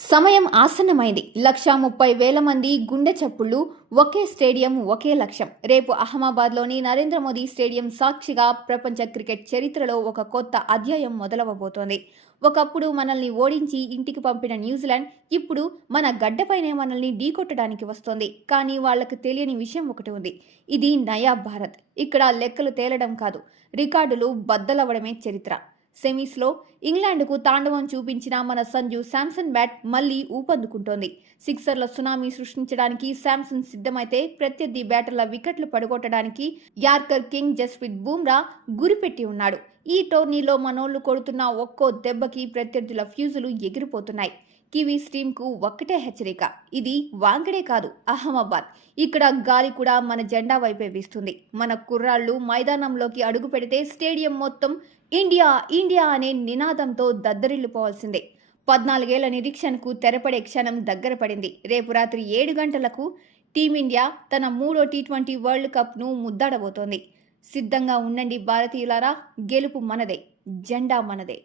సమయం ఆసన్నమైంది. 1,30,000 మంది గుండె చప్పుళ్లు, ఒకే స్టేడియం, ఒకే లక్ష్యం. రేపు అహ్మదాబాద్లోని నరేంద్ర మోదీ స్టేడియం సాక్షిగా ప్రపంచ క్రికెట్ చరిత్రలో ఒక కొత్త అధ్యాయం మొదలవబోతోంది. ఒకప్పుడు మనల్ని ఓడించి ఇంటికి పంపిన న్యూజిలాండ్ ఇప్పుడు మన గడ్డపైనే మనల్ని ఢీకొట్టడానికి వస్తోంది. కానీ వాళ్లకు తెలియని విషయం ఒకటి ఉంది. ఇది నయా భారత్. ఇక్కడ లెక్కలు తేలడం కాదు, రికార్డులు బద్దలవడమే చరిత్ర. సెమీస్లో ఇంగ్లాండ్కు తాండవం చూపించిన మన సంజు శాంసన్ బ్యాట్ మళ్లీ ఊపందుకుంటోంది. సిక్సర్ల సునామీ సృష్టించడానికి శాంసన్ సిద్ధమైతే ప్రత్యర్థి బ్యాటర్ల వికెట్లు పడగొట్టడానికి యార్కర్ కింగ్ జస్ప్రీత్ బుమ్రా గురిపెట్టి ఉన్నాడు. ఈ టోర్నీలో మనోళ్లు కొడుతున్న ఒక్కో దెబ్బకి ప్రత్యర్థుల ఫ్యూజులు ఎగిరిపోతున్నాయి. కివీస్ టీంకు ఒక్కటే హెచ్చరిక, ఇది వాంకడే కాదు, అహ్మదాబాద్. ఇక్కడ గాలి కూడా మన జెండా వైపే వీస్తుంది. మన కుర్రాళ్లు మైదానంలోకి అడుగు పెడితే స్టేడియం మొత్తం ఇండియా ఇండియా అనే నినాదంతో దద్దరిల్లిపోవాల్సిందే. 14 ఏళ్ల నిరీక్షణకు తెరపడే క్షణం దగ్గర పడింది. రేపు రాత్రి 7 గంటలకు టీమిండియా తన 3వ టీ20 వరల్డ్ కప్ను ముద్దాడబోతోంది. సిద్ధంగా ఉండండి భారతీయులారా, గెలుపు మనదే, జెండా మనదే.